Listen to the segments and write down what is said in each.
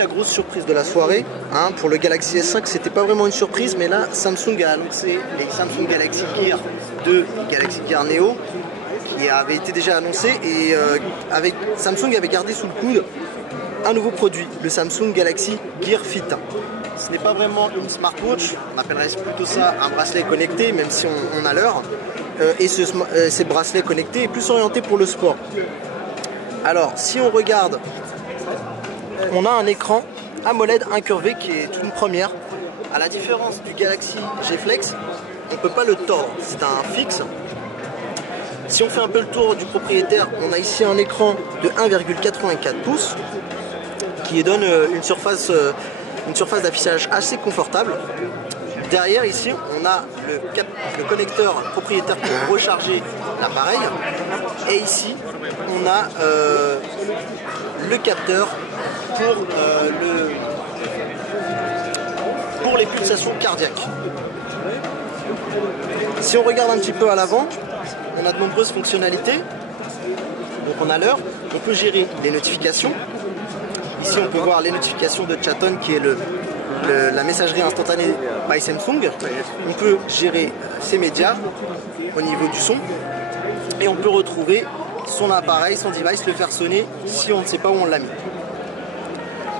la grosse surprise de la soirée. Hein, pour le Galaxy S5, c'était pas vraiment une surprise, mais là, Samsung a annoncé les Samsung Galaxy Gear 2 et Galaxy Gear Neo, qui avait été déjà annoncé, et Samsung avait gardé sous le coude un nouveau produit, le Samsung Galaxy Gear Fit. Ce n'est pas vraiment une smartwatch, on appellerait plutôt ça un bracelet connecté, même si on a l'heure. Et ces bracelets connectés est plus orienté pour le sport. Alors, si on regarde, on a un écran AMOLED incurvé qui est une première. À la différence du Galaxy G Flex, on ne peut pas le tordre, c'est un fixe. Si on fait un peu le tour du propriétaire, on a ici un écran de 1,84 pouces qui donne une surface d'affichage assez confortable. Derrière ici, on a le connecteur propriétaire pour recharger l'appareil. Et ici, on a le capteur pour les pulsations cardiaques. Si on regarde un petit peu à l'avant, on a de nombreuses fonctionnalités. Donc on a l'heure, on peut gérer les notifications. Ici on peut voir les notifications de Chaton qui est la messagerie instantanée by Samsung. On peut gérer ses médias au niveau du son. Et on peut retrouver son appareil, son device, le faire sonner si on ne sait pas où on l'a mis.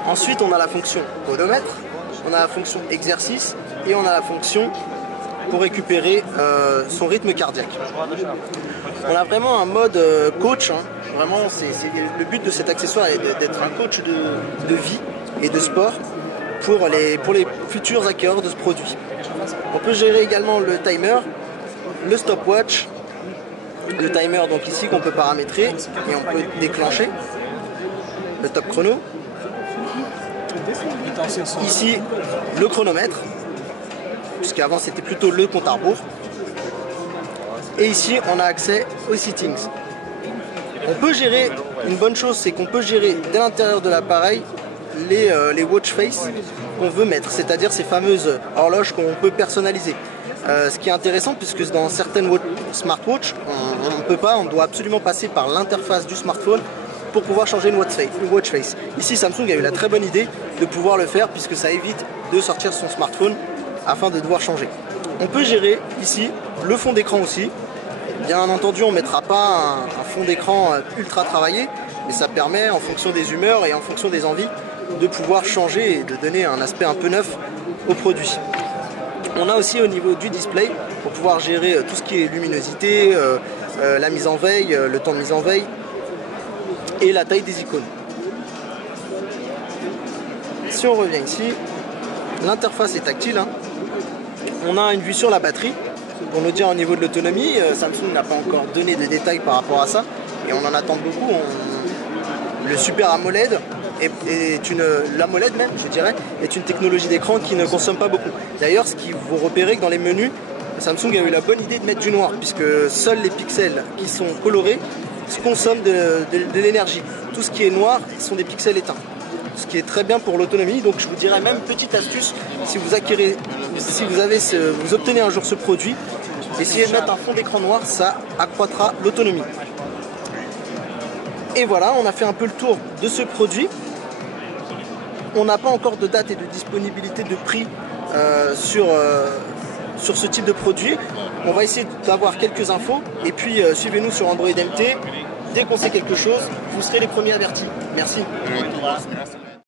Ensuite on a la fonction odomètre, on a la fonction exercice et on a la fonction pour récupérer son rythme cardiaque. On a vraiment un mode coach, hein. Vraiment le but de cet accessoire est d'être un coach de vie et de sport pour les futurs acquéreurs de ce produit. On peut gérer également le timer, le stopwatch, le timer donc ici qu'on peut paramétrer et on peut déclencher, le top chrono, ici le chronomètre, puisqu'avant c'était plutôt le compte à rebours. Et ici on a accès aux settings. On peut gérer, une bonne chose c'est qu'on peut gérer dès l'intérieur de l'appareil les watch face qu'on veut mettre, c'est-à-dire ces fameuses horloges qu'on peut personnaliser. Ce qui est intéressant puisque dans certaines smartwatches on doit absolument passer par l'interface du smartphone pour pouvoir changer une watch face. Ici Samsung a eu la très bonne idée de pouvoir le faire puisque ça évite de sortir son smartphone afin de devoir changer. On peut gérer ici le fond d'écran aussi. Bien entendu on ne mettra pas un fond d'écran ultra travaillé, mais ça permet en fonction des humeurs et en fonction des envies de pouvoir changer et de donner un aspect un peu neuf au produit. On a aussi au niveau du display pour pouvoir gérer tout ce qui est luminosité, la mise en veille, le temps de mise en veille et la taille des icônes. Si on revient ici, l'interface est tactile, hein. On a une vue sur la batterie. Pour nous dire au niveau de l'autonomie, Samsung n'a pas encore donné de détails par rapport à ça et on en attend beaucoup. Le Super AMOLED l'AMOLED même, je dirais, est une technologie d'écran qui ne consomme pas beaucoup. D'ailleurs, ce qui vous repérez que dans les menus, Samsung a eu la bonne idée de mettre du noir puisque seuls les pixels qui sont colorés consomment de l'énergie. Tout ce qui est noir sont des pixels éteints. Ce qui est très bien pour l'autonomie. Donc je vous dirais même, petite astuce, si vous obtenez un jour ce produit, essayez de mettre un fond d'écran noir, ça accroîtra l'autonomie. Et voilà, on a fait un peu le tour de ce produit. On n'a pas encore de date et de disponibilité de prix sur ce type de produit. On va essayer d'avoir quelques infos et puis suivez-nous sur Android MT. Dès qu'on sait quelque chose, vous serez les premiers avertis. Merci.